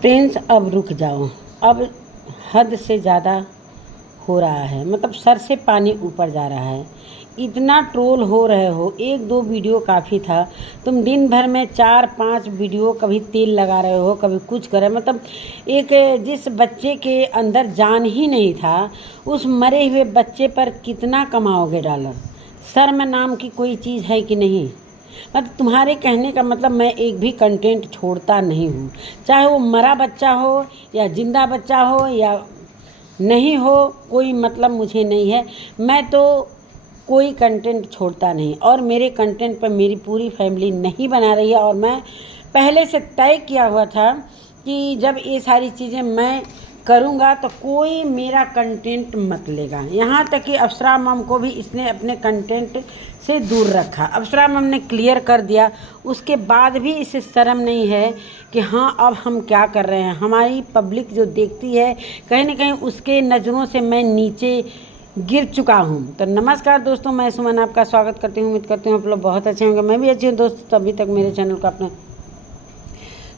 Prince अब रुक जाओ। अब हद से ज़्यादा हो रहा है, मतलब सर से पानी ऊपर जा रहा है। इतना ट्रोल हो रहे हो, एक दो वीडियो काफ़ी था। तुम दिन भर में 4-5 वीडियो, कभी तेल लगा रहे हो, कभी कुछ कर रहे हो। मतलब एक जिस बच्चे के अंदर जान ही नहीं था, उस मरे हुए बच्चे पर कितना कमाओगे डॉलर। शर्म नाम की कोई चीज़ है कि नहीं। मतलब तुम्हारे कहने का मतलब मैं एक भी कंटेंट छोड़ता नहीं हूँ, चाहे वो मरा बच्चा हो या जिंदा बच्चा हो या नहीं हो, कोई मतलब मुझे नहीं है। मैं तो कोई कंटेंट छोड़ता नहीं, और मेरे कंटेंट पर मेरी पूरी फैमिली नहीं बना रही है। और मैं पहले से तय किया हुआ था कि जब ये सारी चीज़ें मैं करूँगा तो कोई मेरा कंटेंट मत लेगा। यहाँ तक कि अप्सरा मम को भी इसने अपने कंटेंट से दूर रखा। अप्सरा मम ने क्लियर कर दिया, उसके बाद भी इसे शर्म नहीं है कि हाँ अब हम क्या कर रहे हैं। हमारी पब्लिक जो देखती है, कहीं ना कहीं उसके नज़रों से मैं नीचे गिर चुका हूँ। तो नमस्कार दोस्तों, मैं सुमन आपका स्वागत करती हूँ। उम्मीद करती हूँ आप लोग बहुत अच्छे होंगे। मैं भी अच्छी हूँ दोस्तों। अभी तक मेरे चैनल को आपने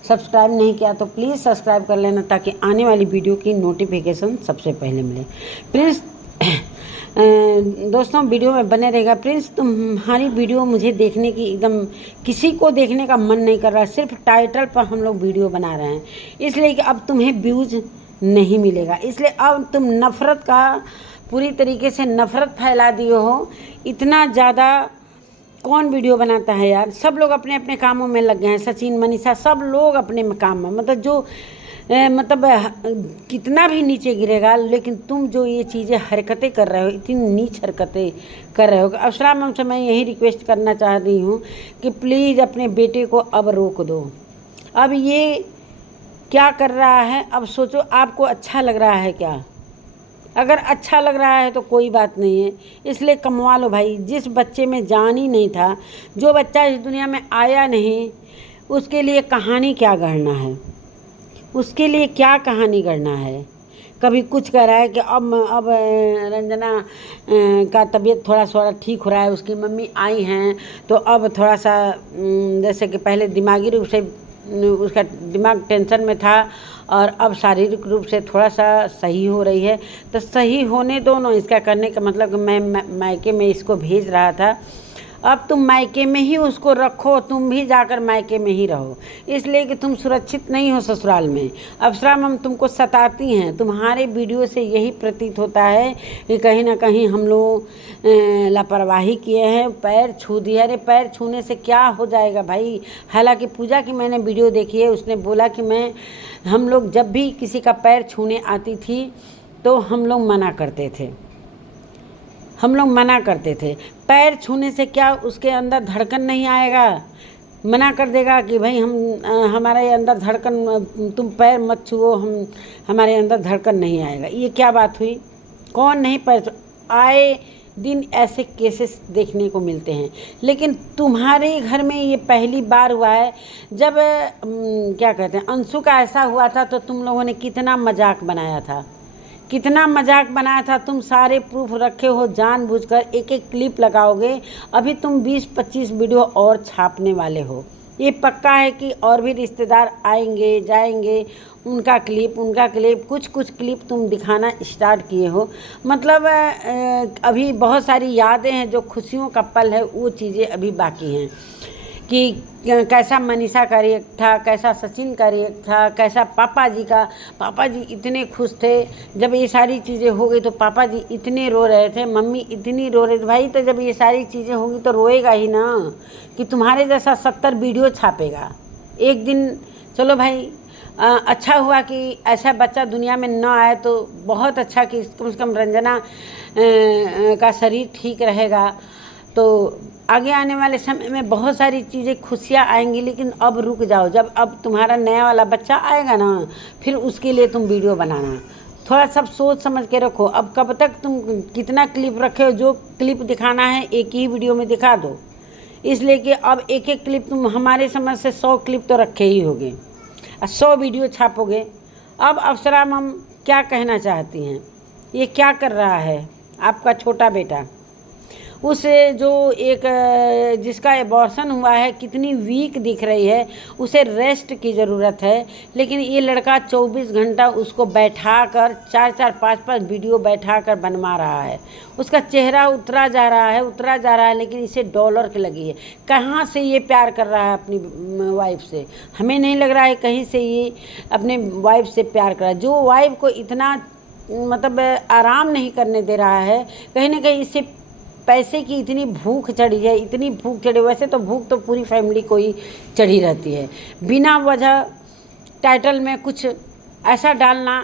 सब्सक्राइब नहीं किया तो प्लीज़ सब्सक्राइब कर लेना, ताकि आने वाली वीडियो की नोटिफिकेशन सबसे पहले मिले। प्लीज़ दोस्तों वीडियो में बने रहेगा। प्रिंस तुम्हारी वीडियो मुझे देखने की एकदम किसी को देखने का मन नहीं कर रहा। सिर्फ टाइटल पर हम लोग वीडियो बना रहे हैं, इसलिए कि अब तुम्हें व्यूज़ नहीं मिलेगा। इसलिए अब तुम नफ़रत का पूरी तरीके से नफ़रत फैला दिए हो। इतना ज़्यादा कौन वीडियो बनाता है यार। सब लोग अपने अपने कामों में लग गए हैं। सचिन, मनीषा, सब लोग अपने काम में, मतलब जो कितना भी नीचे गिरेगा, लेकिन तुम जो ये चीज़ें हरकतें कर रहे हो, इतनी नीच हरकतें कर रहे हो। अप्सरा मैम से मैं यही रिक्वेस्ट करना चाह रही हूँ कि प्लीज़ अपने बेटे को अब रोक दो। अब ये क्या कर रहा है, अब सोचो आपको अच्छा लग रहा है क्या। अगर अच्छा लग रहा है तो कोई बात नहीं है, इसलिए कमवा लो भाई। जिस बच्चे में जान ही नहीं था, जो बच्चा इस दुनिया में आया नहीं, उसके लिए कहानी क्या गढ़ना है, उसके लिए क्या कहानी गढ़ना है। कभी कुछ कह रहा है कि अब रंजना का तबीयत थोड़ा थोड़ा ठीक हो रहा है, उसकी मम्मी आई हैं तो अब थोड़ा सा जैसे कि पहले दिमागी रूप से उसका दिमाग टेंशन में था, और अब शारीरिक रूप से थोड़ा सा सही हो रही है। तो सही होने दो ना। इसका करने का मतलब मैं मायके में इसको भेज रहा था, अब तुम मायके में ही उसको रखो, तुम भी जाकर मायके में ही रहो, इसलिए कि तुम सुरक्षित नहीं हो ससुराल में। अप्सरा मैम तुमको सताती हैं। तुम्हारे वीडियो से यही प्रतीत होता है कि कहीं ना कहीं हम लोग लापरवाही किए हैं, पैर छू दिया। अरे पैर छूने से क्या हो जाएगा भाई। हालांकि पूजा की मैंने वीडियो देखी है, उसने बोला कि हम लोग जब भी किसी का पैर छूने आती थी तो हम लोग मना करते थे, हम लोग मना करते थे। पैर छूने से क्या उसके अंदर धड़कन नहीं आएगा। मना कर देगा कि भाई हमारे अंदर धड़कन, तुम पैर मत छुओ, हमारे अंदर धड़कन नहीं आएगा। ये क्या बात हुई। कौन नहीं पैर आए दिन ऐसे केसेस देखने को मिलते हैं, लेकिन तुम्हारे घर में ये पहली बार हुआ है। जब क्या कहते हैं, अंशु का ऐसा हुआ था तो तुम लोगों ने कितना मजाक बनाया था, कितना मजाक बनाया था। तुम सारे प्रूफ रखे हो, जानबूझकर एक एक क्लिप लगाओगे। अभी तुम 20-25 वीडियो और छापने वाले हो। ये पक्का है कि और भी रिश्तेदार आएंगे जाएंगे, उनका क्लिप कुछ कुछ क्लिप तुम दिखाना स्टार्ट किए हो। मतलब अभी बहुत सारी यादें हैं, जो खुशियों का पल है, वो चीज़ें अभी बाकी हैं। कि कैसा मनीषा का रिएक्ट था, कैसा सचिन का रिएक्ट था, कैसा पापा जी इतने खुश थे जब ये सारी चीज़ें हो गई। तो पापा जी इतने रो रहे थे, मम्मी इतनी रो रहे थे। भाई तो जब ये सारी चीज़ें होंगी तो रोएगा ही ना, कि तुम्हारे जैसा 70 वीडियो छापेगा एक दिन। चलो भाई, अच्छा हुआ कि ऐसा बच्चा दुनिया में न आए, तो बहुत अच्छा कि कम से कम रंजना का शरीर ठीक रहेगा। तो आगे आने वाले समय में बहुत सारी चीज़ें खुशियाँ आएंगी। लेकिन अब रुक जाओ, जब अब तुम्हारा नया वाला बच्चा आएगा ना, फिर उसके लिए तुम वीडियो बनाना। थोड़ा सब सोच समझ के रखो। अब कब तक तुम कितना क्लिप रखे हो, जो क्लिप दिखाना है एक ही वीडियो में दिखा दो। इसलिए कि अब एक एक क्लिप तुम हमारे समझ से 100 क्लिप तो रखे ही होगे, 100 वीडियो छापोगे। अब अप्सरा मैम क्या कहना चाहती हैं, ये क्या कर रहा है आपका छोटा बेटा। उस जो एक जिसका एबॉर्शन हुआ है कितनी वीक दिख रही है, उसे रेस्ट की ज़रूरत है। लेकिन ये लड़का 24 घंटा उसको बैठा कर 4-4 5-5 वीडियो बैठा कर बनवा रहा है। उसका चेहरा उतरा जा रहा है, लेकिन इसे डॉलर की लगी है। कहाँ से ये प्यार कर रहा है अपनी वाइफ से? हमें नहीं लग रहा है कहीं से ये अपने वाइफ से प्यार कर रहा है। जो वाइफ को इतना मतलब आराम नहीं करने दे रहा है, कहीं ना कहीं इससे पैसे की इतनी भूख चढ़ी है, इतनी भूख चढ़ी। वैसे तो भूख तो पूरी फैमिली को ही चढ़ी रहती है। बिना वजह टाइटल में कुछ ऐसा डालना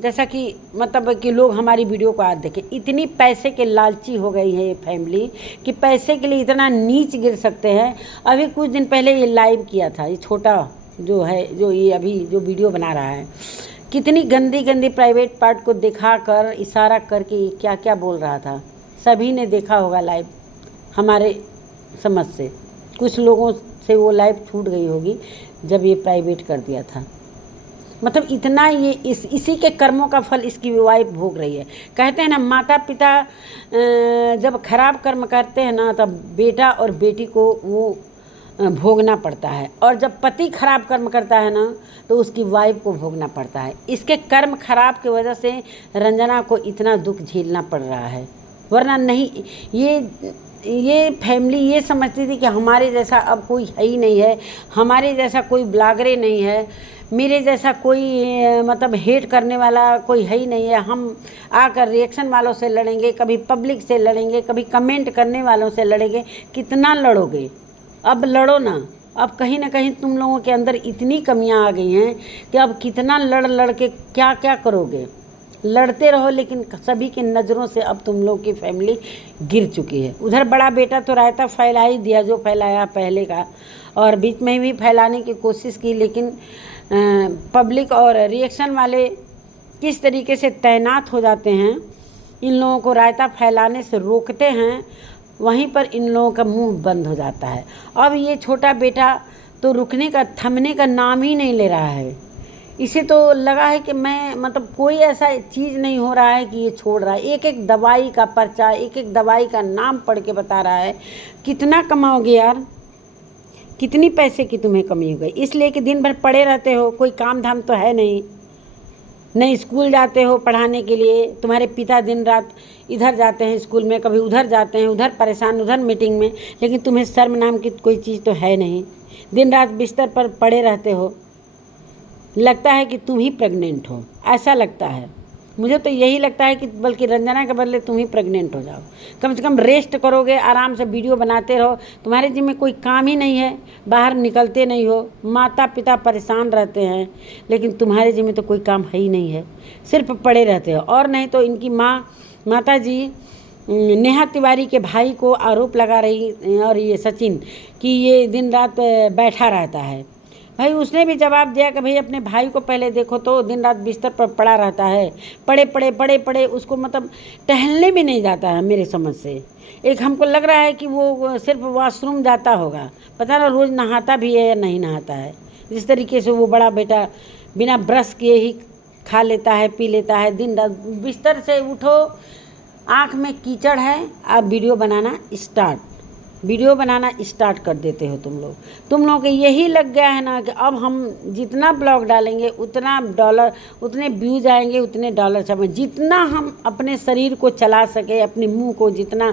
जैसा कि मतलब कि लोग हमारी वीडियो को आज देखें। इतनी पैसे के लालची हो गई है ये फैमिली कि पैसे के लिए इतना नीच गिर सकते हैं। अभी कुछ दिन पहले ये लाइव किया था, ये छोटा जो है, जो ये अभी जो वीडियो बना रहा है, कितनी गंदी गंदी प्राइवेट पार्ट को दिखा कर इशारा करके क्या क्या बोल रहा था। सभी ने देखा होगा लाइव, हमारे समझ से कुछ लोगों से वो लाइव छूट गई होगी जब ये प्राइवेट कर दिया था। मतलब इतना ये इसी के कर्मों का फल इसकी वाइफ भोग रही है। कहते हैं ना, माता पिता जब खराब कर्म करते हैं ना, तब बेटा और बेटी को वो भोगना पड़ता है, और जब पति खराब कर्म करता है ना, तो उसकी वाइफ को भोगना पड़ता है। इसके कर्म खराब की वजह से रंजना को इतना दुख झेलना पड़ रहा है। वरना नहीं, ये फैमिली ये समझती थी कि हमारे जैसा अब कोई है ही नहीं है, हमारे जैसा कोई ब्लॉगरे नहीं है, मेरे जैसा कोई मतलब हेट करने वाला कोई है ही नहीं है। हम आकर रिएक्शन वालों से लड़ेंगे, कभी पब्लिक से लड़ेंगे, कभी कमेंट करने वालों से लड़ेंगे। कितना लड़ोगे? अब लड़ो ना। अब कहीं ना कहीं तुम लोगों के अंदर इतनी कमियां आ गई हैं कि अब कितना लड़ के क्या क्या करोगे। लड़ते रहो, लेकिन सभी की नज़रों से अब तुम लोग की फैमिली गिर चुकी है। उधर बड़ा बेटा तो रायता फैला ही दिया जो फैलाया पहले का, और बीच में भी फैलाने की कोशिश की, लेकिन पब्लिक और रिएक्शन वाले किस तरीके से तैनात हो जाते हैं, इन लोगों को रायता फैलाने से रोकते हैं, वहीं पर इन लोगों का मुंह बंद हो जाता है। अब ये छोटा बेटा तो रुकने का, थमने का नाम ही नहीं ले रहा है। इसे तो लगा है कि मैं मतलब कोई ऐसा चीज़ नहीं हो रहा है कि ये छोड़ रहा है। एक एक दवाई का पर्चा, एक एक दवाई का नाम पढ़ के बता रहा है। कितना कमाओगे यार? कितनी पैसे की तुम्हें कमी हो गई? इसलिए कि दिन भर पड़े रहते हो, कोई काम धाम तो है नहीं स्कूल जाते हो पढ़ाने के लिए। तुम्हारे पिता दिन रात इधर जाते हैं स्कूल में, कभी उधर जाते हैं, उधर परेशान, उधर मीटिंग में, लेकिन तुम्हें शर्म नाम की कोई चीज़ तो है नहीं। दिन रात बिस्तर पर पड़े रहते हो। लगता है कि तुम ही प्रेग्नेंट हो, ऐसा लगता है। मुझे तो यही लगता है कि बल्कि रंजना के बदले तुम ही प्रेग्नेंट हो जाओ। कम से कम रेस्ट करोगे, आराम से वीडियो बनाते रहो। तुम्हारे जिम्मे कोई काम ही नहीं है, बाहर निकलते नहीं हो, माता पिता परेशान रहते हैं, लेकिन तुम्हारे जिम्मे तो कोई काम है ही नहीं है, सिर्फ पड़े रहते हो। और नहीं तो इनकी माता जी नेहा तिवारी के भाई को आरोप लगा रही, और ये सचिन, कि ये दिन रात बैठा रहता है। भाई उसने भी जवाब दिया कि भाई अपने भाई को पहले देखो, तो दिन रात बिस्तर पर पड़ा रहता है, पड़े उसको मतलब टहलने भी नहीं जाता है मेरे समझ से। एक हमको लग रहा है कि वो सिर्फ वॉशरूम जाता होगा, पता ना रोज़ नहाता भी है या नहीं नहाता है। जिस तरीके से वो बड़ा बेटा बिना ब्रश किए ही खा लेता है, पी लेता है। दिन रात बिस्तर से उठो, आँख में कीचड़ है, आप वीडियो बनाना स्टार्ट कर देते हो। तुम लोग को यही लग गया है ना कि अब हम जितना ब्लॉग डालेंगे उतना डॉलर, उतने व्यूज आएंगे, उतने डॉलर छपेंगे। जितना हम अपने शरीर को चला सके, अपने मुंह को जितना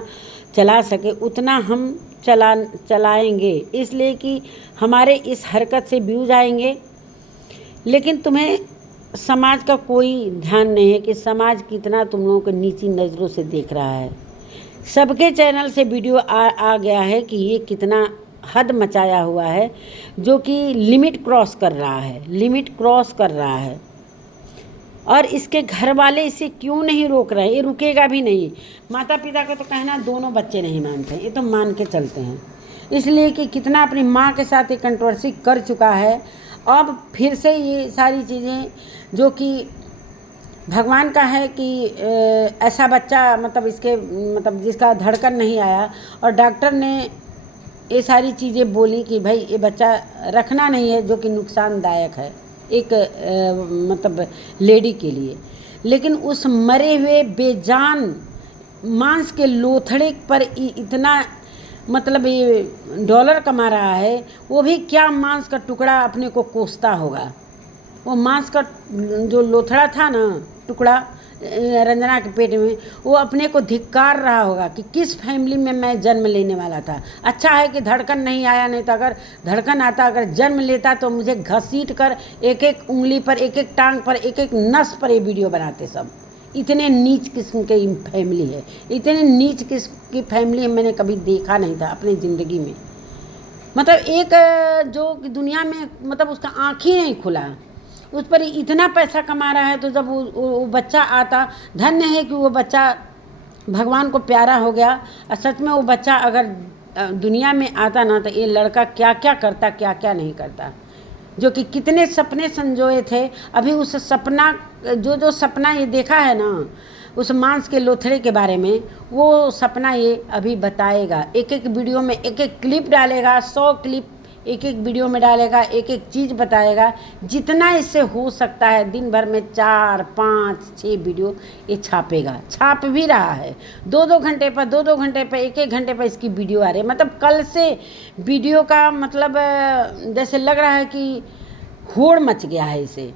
चला सके, उतना हम चलाएंगे, इसलिए कि हमारे इस हरकत से व्यूज आएंगे। लेकिन तुम्हें समाज का कोई ध्यान नहीं है कि समाज कितना तुम लोगों को नीची नज़रों से देख रहा है। सबके चैनल से वीडियो आ गया है कि ये कितना हद मचाया हुआ है, जो कि लिमिट क्रॉस कर रहा है। और इसके घर वाले इसे क्यों नहीं रोक रहे? ये रुकेगा भी नहीं। माता पिता का तो कहना दोनों बच्चे नहीं मानते, ये तो मान के चलते हैं, इसलिए कि कितना अपनी माँ के साथ ये कंट्रोवर्सी कर चुका है। अब फिर से ये सारी चीज़ें, जो कि भगवान का है कि ऐसा बच्चा मतलब इसके मतलब जिसका धड़कन नहीं आया, और डॉक्टर ने ये सारी चीज़ें बोली कि भाई ये बच्चा रखना नहीं है, जो कि नुकसानदायक है एक मतलब लेडी के लिए। लेकिन उस मरे हुए बेजान मांस के लोथड़े पर इतना मतलब ये डॉलर कमा रहा है, वो भी क्या मांस का टुकड़ा अपने को कोसता होगा। वो मांस का जो लोथड़ा था ना टुकड़ा रंजना के पेट में, वो अपने को धिक्कार रहा होगा कि किस फैमिली में मैं जन्म लेने वाला था। अच्छा है कि धड़कन नहीं आया, नहीं तो अगर धड़कन आता, अगर जन्म लेता तो मुझे घसीट कर एक एक उंगली पर, एक एक टांग पर, एक एक नस पर ये वीडियो बनाते सब। इतने नीच किस्म की फैमिली है, इतने नीच किस्म की फैमिली मैंने कभी देखा नहीं था अपनी ज़िंदगी में। मतलब एक जो दुनिया में मतलब उसका आँख ही नहीं खुला, उस पर इतना पैसा कमा रहा है। तो जब वो बच्चा आता, धन्य है कि वो बच्चा भगवान को प्यारा हो गया। और सच में वो बच्चा अगर दुनिया में आता ना, तो ये लड़का क्या क्या करता, क्या क्या नहीं करता। जो कि कितने सपने संजोए थे, अभी उस सपना जो सपना ये देखा है ना उस मांस के लोथड़े के बारे में, वो सपना ये अभी बताएगा। एक एक वीडियो में एक एक क्लिप डालेगा, 100 क्लिप एक एक वीडियो में डालेगा, एक एक चीज़ बताएगा। जितना इससे हो सकता है दिन भर में 4, 5, 6 वीडियो ये छापेगा, छाप भी रहा है। 2-2 घंटे पर, 2-2 घंटे पर, 1-1 घंटे पर इसकी वीडियो आ रही है। मतलब कल से वीडियो का मतलब जैसे लग रहा है कि होड़ मच गया है इसे।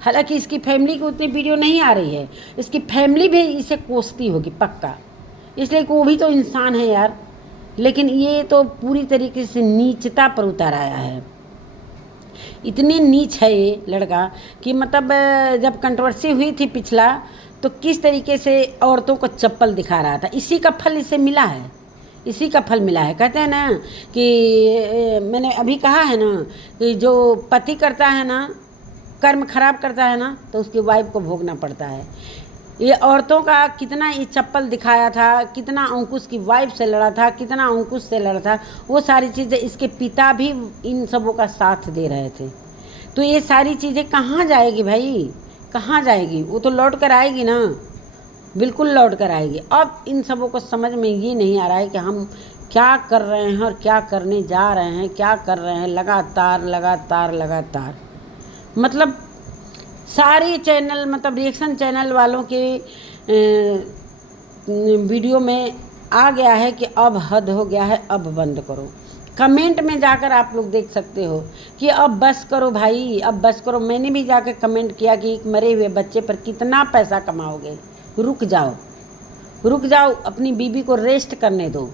हालांकि इसकी फैमिली को उतनी वीडियो नहीं आ रही है, इसकी फैमिली भी इसे कोसती होगी पक्का, इसलिए कि वो भी तो इंसान है यार। लेकिन ये तो पूरी तरीके से नीचता पर उतर आया है। इतने नीच है ये लड़का कि मतलब जब कंट्रोवर्सी हुई थी पिछला, तो किस तरीके से औरतों को चप्पल दिखा रहा था। इसी का फल इसे मिला है, इसी का फल मिला है। कहते हैं ना कि मैंने अभी कहा है ना कि जो पति करता है ना, कर्म खराब करता है ना, तो उसकी वाइफ को भोगना पड़ता है। ये औरतों का कितना ये चप्पल दिखाया था, कितना अंकुश की वाइफ से लड़ा था, कितना अंकुश से लड़ा था, वो सारी चीज़ें इसके पिता भी इन सबों का साथ दे रहे थे। तो ये सारी चीज़ें कहाँ जाएगी भाई, कहाँ जाएगी? वो तो लौट कर आएगी ना, बिल्कुल लौट कर आएगी। अब इन सबों को समझ में ये नहीं आ रहा है कि हम क्या कर रहे हैं और क्या करने जा रहे हैं, क्या कर रहे हैं। लगातार लगातार लगातार मतलब सारे चैनल, मतलब रिएक्शन चैनल वालों के वीडियो में आ गया है कि अब हद हो गया है, अब बंद करो। कमेंट में जाकर आप लोग देख सकते हो कि अब बस करो भाई, अब बस करो। मैंने भी जाकर कमेंट किया कि एक मरे हुए बच्चे पर कितना पैसा कमाओगे, रुक जाओ, रुक जाओ, अपनी बीबी को रेस्ट करने दो।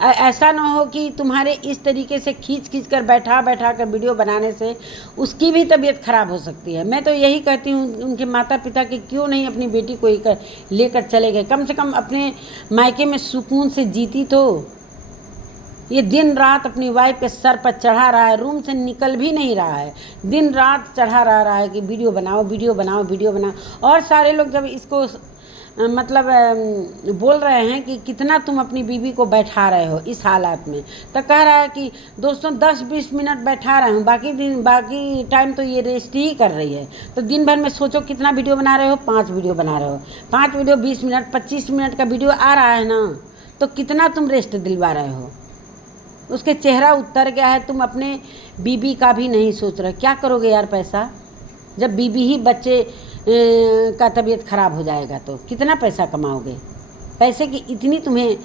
ऐसा ना हो कि तुम्हारे इस तरीके से खींच खींच कर बैठा कर वीडियो बनाने से उसकी भी तबीयत ख़राब हो सकती है। मैं तो यही कहती हूँ उनके माता पिता कि क्यों नहीं अपनी बेटी को लेकर चले गए, कम से कम अपने मायके में सुकून से जीती। तो ये दिन रात अपनी वाइफ के सर पर चढ़ा रहा है, रूम से निकल भी नहीं रहा है, दिन रात चढ़ा रहा है कि वीडियो बनाओ, वीडियो बनाओ, वीडियो बनाओ। और सारे लोग जब इसको मतलब बोल रहे हैं कि कितना तुम अपनी बीवी को बैठा रहे हो इस हालात में, तो कह रहा है कि दोस्तों 10-20 मिनट बैठा रहे हूँ, बाकी टाइम तो ये रेस्ट ही कर रही है। तो दिन भर में सोचो कितना वीडियो बना रहे हो, 5 वीडियो बना रहे हो, 5 वीडियो 20 मिनट 25 मिनट का वीडियो आ रहा है ना, तो कितना तुम रेस्ट दिलवा रहे हो। उसके चेहरा उतर गया है, तुम अपने बीबी का भी नहीं सोच रहे। क्या करोगे यार पैसा, जब बीबी ही बच्चे का तबीयत ख़राब हो जाएगा तो कितना पैसा कमाओगे। पैसे की इतनी तुम्हें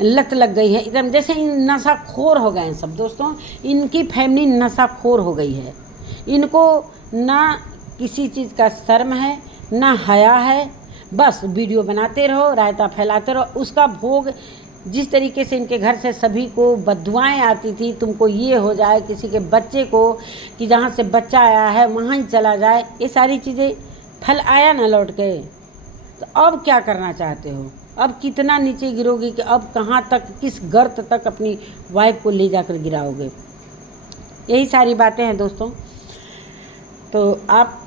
लत लग गई है, एकदम जैसे इन नशाखोर हो गए हैं सब। दोस्तों इनकी फैमिली नशाखोर हो गई है, इनको ना किसी चीज़ का शर्म है ना हया है, बस वीडियो बनाते रहो, रायता फैलाते रहो। उसका भोग जिस तरीके से इनके घर से सभी को बद्दुआएं आती थी, तुमको ये हो जाए, किसी के बच्चे को कि जहाँ से बच्चा आया है वहाँ ही चला जाए, ये सारी चीज़ें फल आया ना लौट के। तो अब क्या करना चाहते हो, अब कितना नीचे गिरोगे कि अब कहाँ तक, किस गर्त तक अपनी वाइफ को ले जाकर गिराओगे। यही सारी बातें हैं दोस्तों। तो आप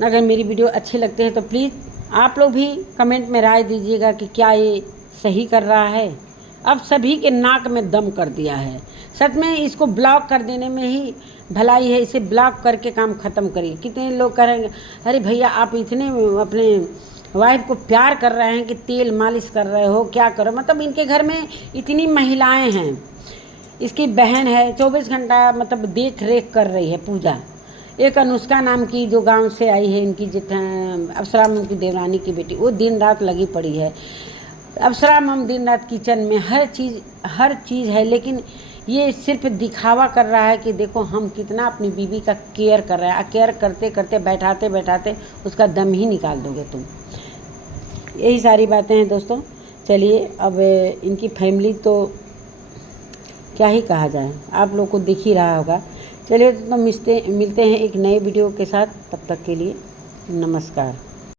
अगर मेरी वीडियो अच्छी लगती है तो प्लीज़ आप लोग भी कमेंट में राय दीजिएगा कि क्या ये सही कर रहा है। अब सभी के नाक में दम कर दिया है, सच में इसको ब्लॉक कर देने में ही भलाई है। इसे ब्लॉक करके काम ख़त्म करिए। कितने लोग करेंगे अरे भैया आप इतने अपने वाइफ को प्यार कर रहे हैं कि तेल मालिश कर रहे हो, क्या करो। मतलब इनके घर में इतनी महिलाएं हैं, इसकी बहन है 24 घंटा मतलब देख रेख कर रही है पूजा। एक अनुष्का नाम की जो गांव से आई है, इनकी अप्सरा की देवरानी की बेटी, वो दिन रात लगी पड़ी है। अप्सरा मम दिन रात किचन में हर चीज़ है, लेकिन ये सिर्फ दिखावा कर रहा है कि देखो हम कितना अपनी बीवी का केयर कर रहे हैं। केयर करते करते बैठाते बैठाते उसका दम ही निकाल दोगे तुम। यही सारी बातें हैं दोस्तों। चलिए, अब इनकी फैमिली तो क्या ही कहा जाए, आप लोग को दिख ही रहा होगा। चलिए तो मिलते हैं एक नए वीडियो के साथ, तब तक के लिए नमस्कार।